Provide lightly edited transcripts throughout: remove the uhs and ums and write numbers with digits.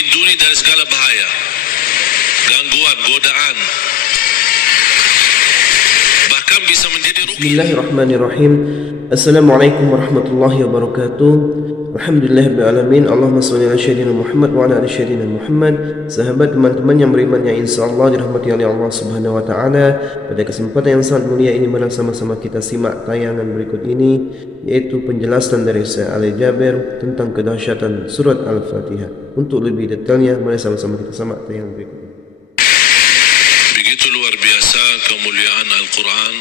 melindungi dari segala bahaya, gangguan, godaan, bahkan bisa menjadi ruqyah. Bismillahirrahmanirrahim. Assalamualaikum warahmatullahi wabarakatuh. Alhamdulillahirrahmanirrahim. Allahumma salli ala sayyidina Muhammad wa ala ali sayyidina Muhammad. Sahabat, teman-teman yang beriman yang insyaallah dirahmati oleh Allah Subhanahu wa taala, pada kesempatan yang sangat mulia ini mari sama-sama kita simak tayangan berikut ini, yaitu penjelasan dari Syekh Ali Jabir tentang kedahsyatan surat Al-Fatihah. Untuk lebih detailnya mari sama-sama kita simak tayangan berikut ini. Begitu luar biasa kemuliaan Al-Quran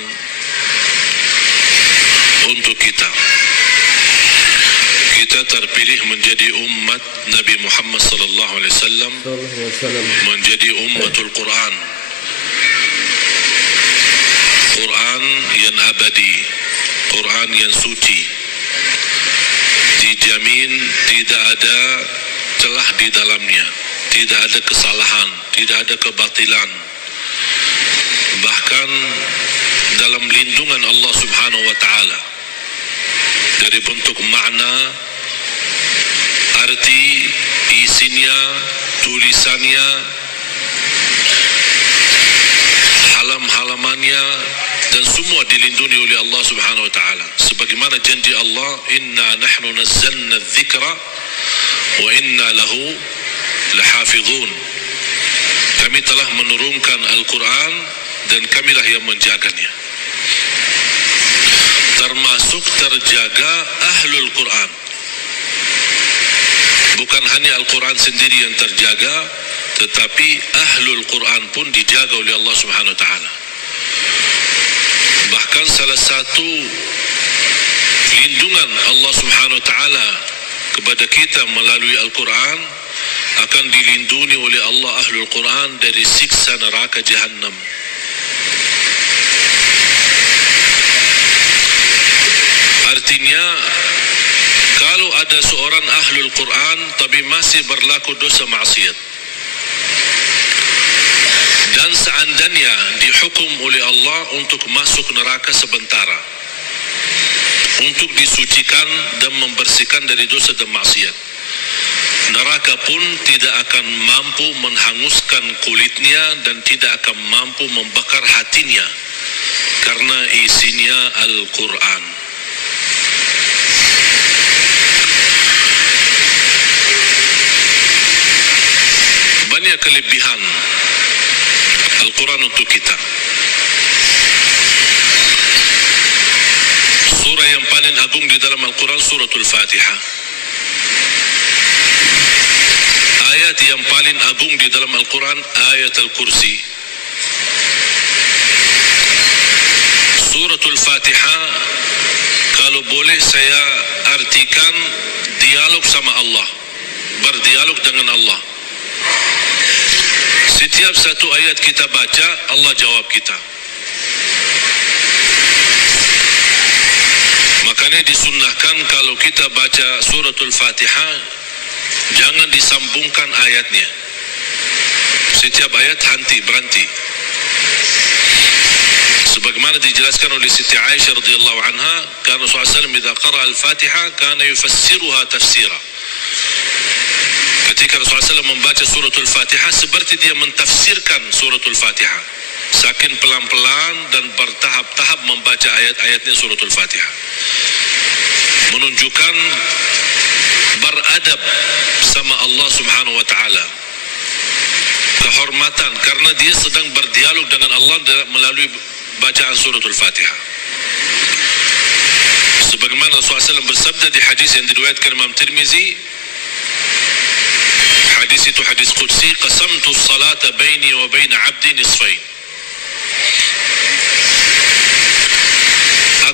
untuk kita. Kita terpilih menjadi umat Nabi Muhammad sallallahu alaihi wasallam, menjadi ummatul Quran. Quran yang abadi, Quran yang suci, dijamin tidak ada celah di dalamnya, tidak ada kesalahan, tidak ada kebatilan. Bahkan dalam lindungan Allah Subhanahu wa taala dari bentuk makna, arti, isinya, tulisannya, halam-halamannya, dan semua dilindungi oleh Allah Subhanahu wa taala. Sebagaimana janji Allah, "Inna nahnu nazzalna adh-dhikra wa inna lahu lahafizun." Kami telah menurunkan Al-Quran dan kamilah yang menjaganya. Termasuk terjaga Ahlul Quran. Bukan hanya Al-Quran sendiri yang terjaga, tetapi Ahlul Quran pun dijaga oleh Allah Subhanahu wa taala. Bahkan salah satu lindungan Allah Subhanahu wa taala kepada kita melalui Al-Quran, akan dilindungi oleh Allah Ahlul Quran dari siksa neraka Jahannam. Artinya, kalau ada seorang Ahlul Quran tapi masih berlaku dosa maksiat, dan seandainya dihukum oleh Allah untuk masuk neraka sementara, untuk disucikan dan membersihkan dari dosa dan maksiat, neraka pun tidak akan mampu menghanguskan kulitnya dan tidak akan mampu membakar hatinya, karena isinya Al-Quran. Banyak kelebihan Al-Quran untuk kita. Surah yang paling agung di dalam Al-Quran suratul Fatihah. Ayat yang paling agung di dalam Al-Quran ayat Al-Kursi. Suratul Fatihah, kalau boleh saya artikan dialog sama Allah, berdialog dengan Allah. Setiap satu ayat kita baca, Allah jawab kita. Makanya disunnahkan kalau kita baca suratul Fatihah, jangan disambungkan ayatnya. Setiap ayat berhenti. Sebagaimana dijelaskan oleh Siti Aisyah radhiyallahu anha, kana Rasulullah SAW idza qara'a al-Fatihah kana yufassiruha tafsira. Ketika Rasulullah SAW membaca suratul Fatihah, seperti dia mentafsirkan suratul Fatihah. Saking pelan-pelan dan bertahap-tahap membaca ayat-ayatnya suratul Fatihah. Menunjukkan beradab sama Allah Subhanahu wa taala. Kehormatan karena dia sedang berdialog dengan Allah melalui bacaan suratul Fatihah. Sebagaimana Rasulullah SAW bersabda di hadis yang diriwayatkan Imam Tirmizi, hadis itu hadis qudsi, qasamtu as-salata baini wa baina 'abdi nisfain.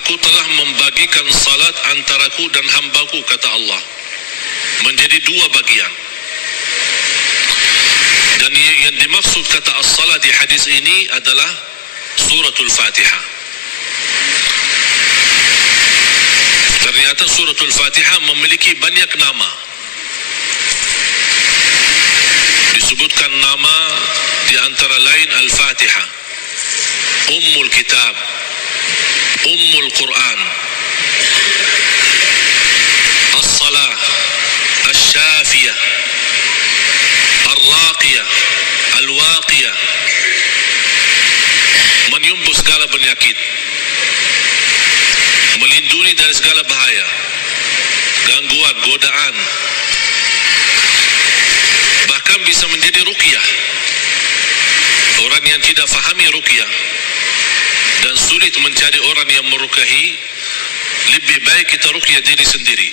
Aku telah membagikan salat antaraku dan hambaku, kata Allah, menjadi dua bagian. Dan yang dimaksud kata as-salat di hadis ini adalah suratul Fatihah. Ternyata suratul Fatihah memiliki banyak nama. Disebutkan nama di antara lain Al-Fatihah, Ummul Kitab, Ummul Quran, As-Salah, As-Syafiyah, Waqiyah. Al-Waqiyah, menyembuh segala penyakit, melindungi dari segala bahaya, gangguan, godaan, bahkan bisa menjadi ruqyah. Orang yang tidak fahami ruqyah dan sulit mencari orang yang meruqyahi, lebih baik kita ruqyah diri sendiri.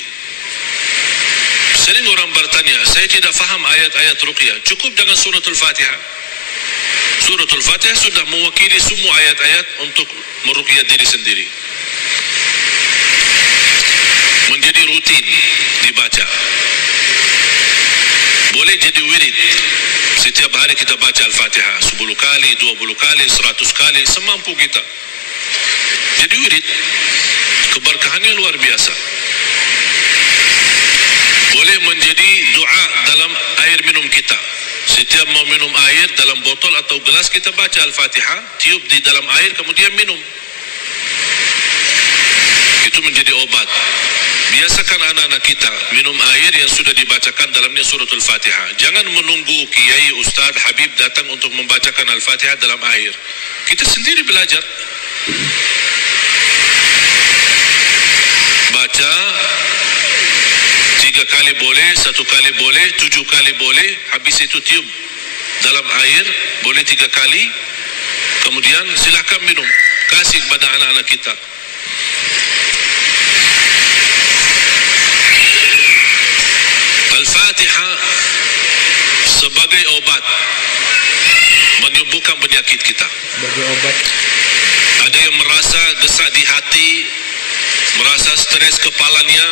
Sering orang bertanya, saya tidak faham ayat-ayat ruqyah, cukup dengan suratul Fatihah. Suratul Fatihah sudah mewakili semua ayat-ayat untuk meruqyah diri sendiri. Menjadi rutin dibaca. Boleh jadi wirid. Setiap hari kita baca Al-Fatihah 10 kali, 20 kali, 100 kali, semampu kita. Jadi wirid. Keberkahannya luar biasa. Boleh menjadi doa dalam air minum kita. Setiap mau minum air dalam botol atau gelas, kita baca Al-Fatihah, tiup di dalam air, kemudian minum. Itu menjadi obat. Biasakan anak-anak kita minum air yang sudah dibacakan dalamnya suratul Fatihah. Jangan menunggu kiai, ustaz, habib datang untuk membacakan Al-Fatihah dalam air. Kita sendiri belajar. Baca 3 kali boleh, 1 kali boleh, 7 kali boleh. Habis itu tiup dalam air, boleh 3 kali. Kemudian silakan minum. Kasih kepada anak-anak kita. Al-Fatihah sebagai obat menyembuhkan penyakit kita. Sebagai obat. Ada yang merasa gesak di hati, merasa stres kepalanya,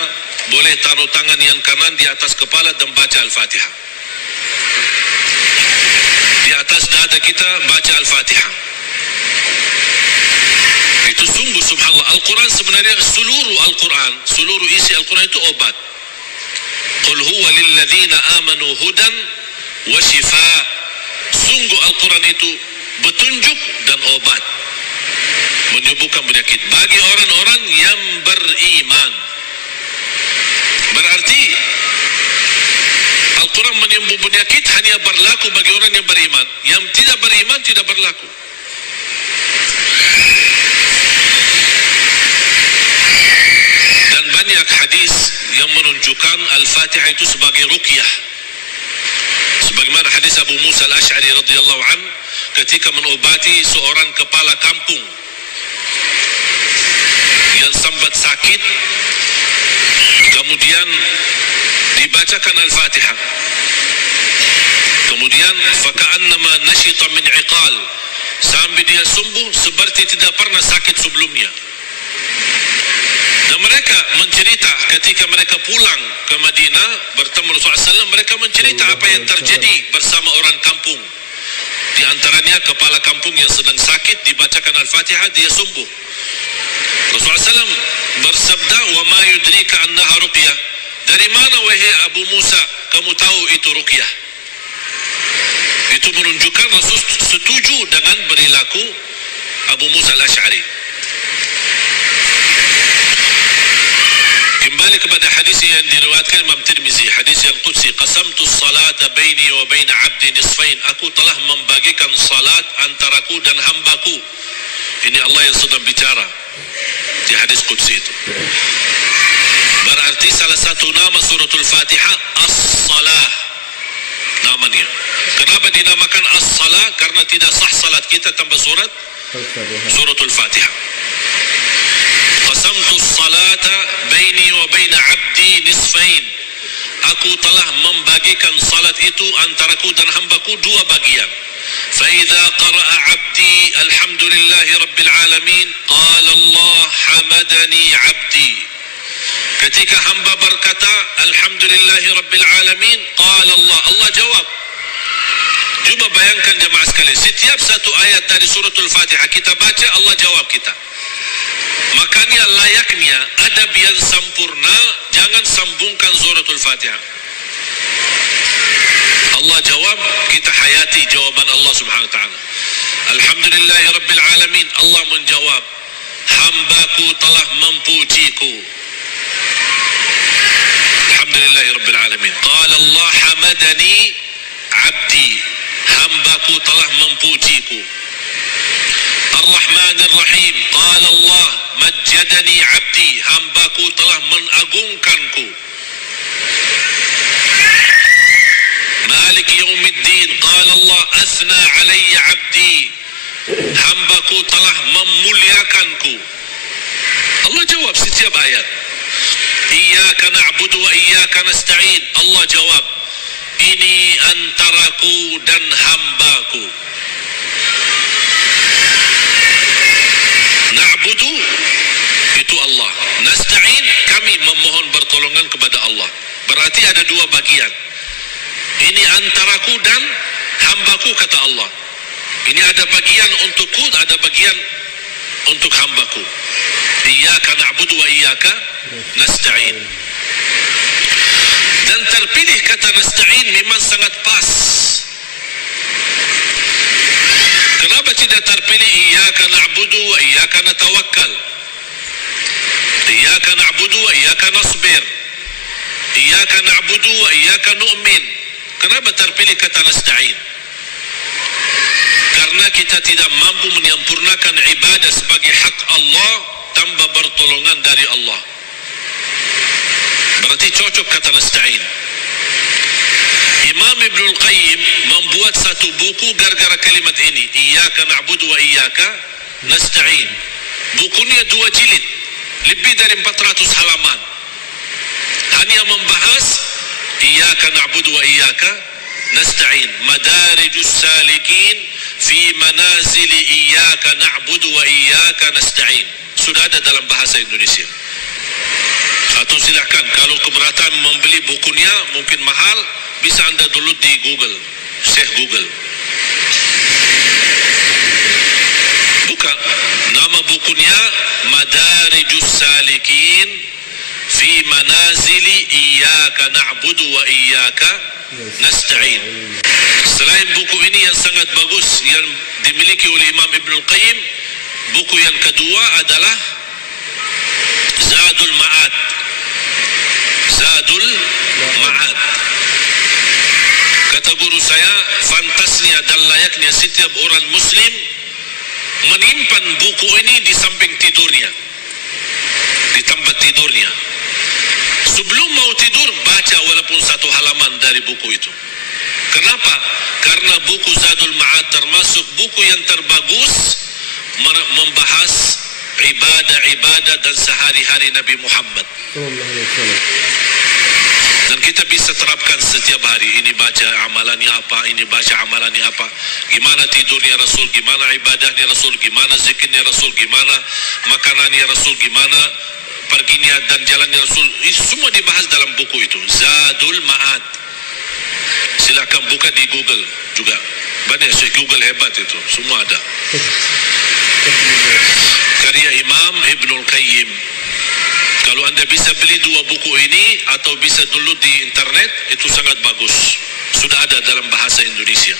boleh taruh tangan yang kanan di atas kepala dan baca Al-Fatihah. Di atas dada kita baca Al-Fatihah. Itu sungguh subhanallah. Al-Quran sebenarnya seluruh isi Al-Quran itu obat. Qul huwa lilladzina amanu hudan wa shifa. Sungguh Al-Quran itu petunjuk dan obat, menyembuhkan penyakit bagi orang-orang yang beriman. Berarti Al-Quran menyembuh penyakit hanya berlaku bagi orang yang beriman. Yang tidak beriman tidak berlaku. Dan banyak hadis yang menunjukkan Al-Fatihah itu sebagai ruqyah. Sebagaimana hadis Abu Musa Al-Ash'ari radhiyallahu an ketika menobati seorang kepala kampung yang sambat sakit, kemudian dibacakan Al-Fatihah. Kemudian faka'annama nashita min iqal, sampai dia sembuh seperti tidak pernah sakit sebelumnya. Dan mereka mencerita ketika mereka pulang ke Madinah bertemu Rasulullah SAW, mereka mencerita apa yang terjadi bersama orang kampung. Di antaranya kepala kampung yang sedang sakit, dibacakan Al-Fatihah, dia sembuh. Rasulullah SAW bersabda, "Wa ma yudrika annaha ruqyah." Dari mana wahai Abu Musa kamu tahu itu ruqyah? Itu menunjukkan Rasul setuju dengan perilaku Abu Musa Al-Ash'ari. Kembali kepada hadis yang diriwayatkan Imam Tirmizi, hadis yang qudsi, qasamtu salata baini wa baina 'abdi nisfain. Aku telah membagikan salat antaraku dan hambaku. Ini Allah yang sedang bicara di hadis qudsi itu. Berarti salah satu nama suratul Fatihah as-salah namanya. Kenapa dinamakan as-salah? Karena tidak sah salat kita tanpa suratul Fatihah. Qasamtu salata baini wa baina 'abdi nisfain. Aku telah membagikan salat itu antaraku dan hambaku dua bagian. Fa idza qara'a 'abdi alhamdulillahi rabbil alamin qala Allah hamadani 'abdi. Ketika hamba berkata alhamdulillahi rabbil alamin qala Allah jawab. Cuba bayangkan jemaah sekalian, setiap satu ayat dari suratul Fatihah kita baca, Allah jawab kita. Makanya layaknya adab yang sempurna, jangan sambungkan suratul Fatihah. Allah jawab, kita hayati jawaban Allah subhanahu wa ta'ala. Alhamdulillahi rabbil alamin, Allah menjawab, hambaku telah memujiku. Alhamdulillahi rabbil alamin. Qala Allah hamadani abdi. hambaku telah memujiku. Ar-Rahmanir Rahim, qala Allah, majjadani abdi, hambaku telah mengagungkanku. Malik Yaumiddin, qala Allah, asna alayya abdi, hambaku telah memuliakanku. Allah jawab setiap ayat. Iyyaka na'budu wa iyyaka nasta'in. Allah jawab, ini antaraku dan hambaku. Na'budu itu Allah, nasta'in kami memohon pertolongan kepada Allah. Berarti ada dua bagian. Ini antaraku dan hambaku, kata Allah. Ini ada bagian untukku, ada bagian untuk hambaku. Iyyaka na'budu wa iyyaka nasta'in. Dan terpilih kata nasta'in memang sangat pas. Kenapa tidak terpilih iyyaka na'budu wa iyyaka natawakkal? Iyyaka na'budu wa iyyaka nasbir. Iyyaka na'budu wa iyyaka nu'min. Kenapa terpilih kata nasta'in? Karena kita tidak mampu menyempurnakan ibadah sebagai hak Allah tanpa pertolongan dari Allah. Berarti cocok kata nasta'in. Imam Ibnul Qayyim membuat satu buku gara-gara kalimat ini, Iyyaka na'budu wa iyyaka nasta'in. Bukunya 2 jilid, lebih dari 400 halaman. Hanya membahas Iyyaka na'budu wa iyyaka nasta'in. Madarijus salikin fi manazili iyyaka na'budu wa iyyaka nasta'in. Sudah ada dalam bahasa Indonesia. Atau silahkan kalau keberatan membeli bukunya mungkin mahal, bisa anda download di Google, Syekh Google. Buka nama bukunya Madarijus Salikin fi Manazili Iyyaka Na'budu wa Iyyaka Nasta'in. Selain buku ini yang sangat bagus yang dimiliki oleh Imam Ibnul Qayyim, buku yang kedua adalah Zadul Ma'ad. Zadul Ma'ad. Kata guru saya, fantasnya dan layaknya setiap orang muslim menyimpan buku ini di samping tidurnya, di tempat tidurnya. Sebelum mau tidur, baca walaupun 1 halaman dari buku itu. Kenapa? Karena buku Zadul Ma'ad termasuk buku yang terbagus membahas ibadah-ibadah dan sehari-hari Nabi Muhammad. Dan kita bisa terapkan setiap hari. Ini baca amalannya apa, ini baca amalannya apa. Gimana tidurnya Rasul, gimana ibadahnya Rasul, gimana zikirnya Rasul, gimana makanannya Rasul, gimana perginya dan jalannya Rasul. Ini semua dibahas dalam buku itu. Zadul Ma'ad. Silakan buka di Google juga. Banyak sih, Google hebat itu. Semua ada. Karya Imam Ibnul Qayyim. Kalau anda bisa beli 2 buku ini atau bisa download di internet, itu sangat bagus. Sudah ada dalam bahasa Indonesia.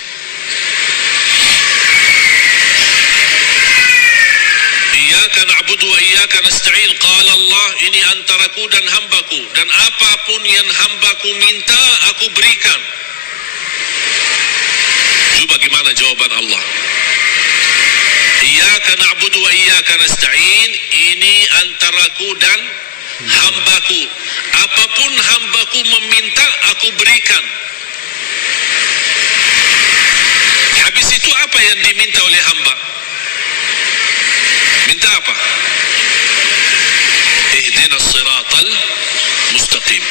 Iyyaka na'budu wa iyyaka nasta'in. Qala Allah, ini antaraku dan hambaku, dan apapun yang hambaku minta aku berikan. Coba gimana jawaban Allah. Iyyaka na'budu wa iyyaka nasta'in, ini antaraku dan hambaku. Apapun hambaku meminta aku berikan. Habis itu apa yang diminta oleh hamba? Minta apa? Ihdinas siratal mustaqim.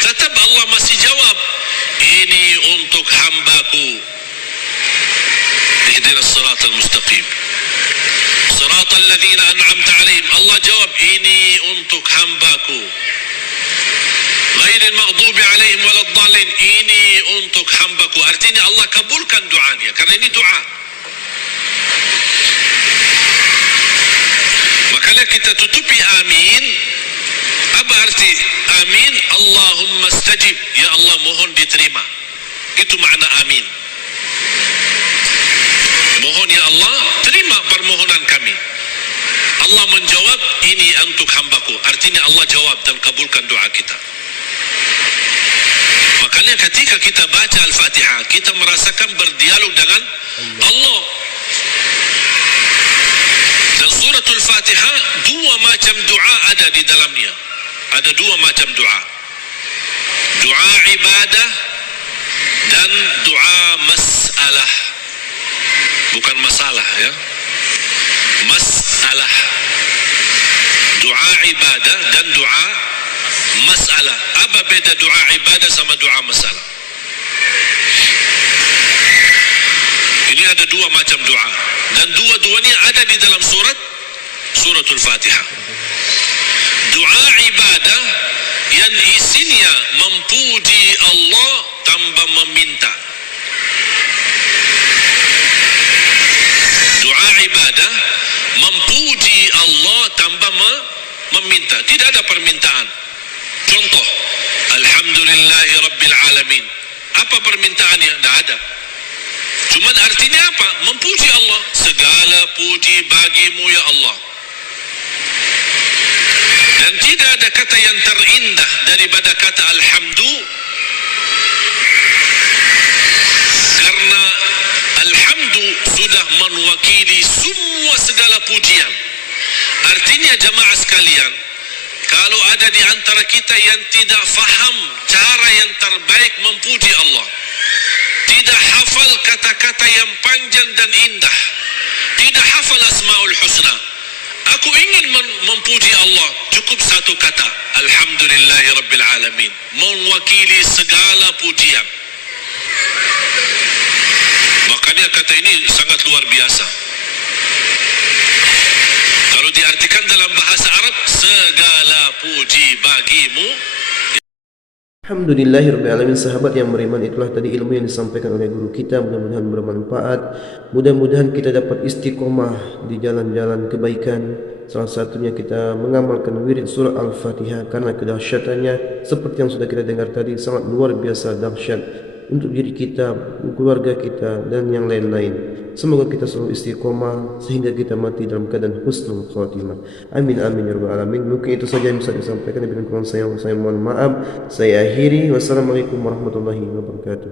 Tetap Allah masih jawab, ini untuk hambaku. Ihdinas siratal mustaqim. Siratal ladzina an'amta 'alaihim. Allah jawab, ini untuk hambaku. Ghairil maghdubi 'alaihim waladdallin. Ini untuk hambaku. Artinya Allah kabulkan doanya karena ini doa. Makanya kita tutupi amin. Apa arti amin? Allahumma stajib. Ya Allah, mohon diterima. Itu makna amin. Mohon ya Allah, terima permohonan kami. Allah menjawab, ini untuk hambaku. Artinya Allah jawab dan kabulkan doa kita. Makanya ketika kita baca Al-Fatihah, kita kita merasakan berdialog dengan Allah. Dan suratul Fatihah dua macam doa ada di dalamnya. Ada dua macam doa. Doa ibadah dan doa masalah. Bukan masalah ya. Masalah. Doa ibadah dan doa masalah. Apa beda doa ibadah sama doa masalah? Ini ada dua macam doa dan dua-duanya ada di dalam suratul Fatihah. Doa ibadah yang isinya memuji Allah tanpa meminta. Doa ibadah memuji Allah tanpa meminta, tidak ada permintaan. Contoh, Alhamdulillahi Rabbil Alamin. Apa permintaannya? Tidak ada. Cuman artinya apa? Memuji Allah. Segala puji bagimu ya Allah. Dan tidak ada kata yang terindah daripada kata Alhamdu. Karena Alhamdu sudah mewakili semua segala pujian. Artinya jemaah sekalian, kalau ada di antara kita yang tidak faham cara yang terbaik memuji Allah, tidak hafal kata-kata yang panjang dan indah, tidak hafal Asmaul Husna, aku ingin memuji Allah, cukup satu kata, Alhamdulillahi Rabbil Alamin, mewakili segala pujian. Makanya kata ini sangat luar biasa. Kalau diartikan dalam bahasa Arab, segala puji bagimu. Alhamdulillahirrahmanirrahim. Sahabat yang beriman, itulah tadi ilmu yang disampaikan oleh guru kita. Mudah-mudahan bermanfaat. Mudah-mudahan kita dapat istiqomah di jalan-jalan kebaikan. Salah satunya kita mengamalkan wirid surah Al-Fatihah, karena kedahsyatannya seperti yang sudah kita dengar tadi sangat luar biasa dahsyat untuk diri kita, keluarga kita dan yang lain-lain. Semoga kita selalu istiqomah sehingga kita mati dalam keadaan husnul khatimah. Amin amin ya rabbal alamin. Mungkin itu saja yang bisa disampaikan. Bila kurang saya mohon maaf. Saya akhiri. Wassalamualaikum warahmatullahi wabarakatuh.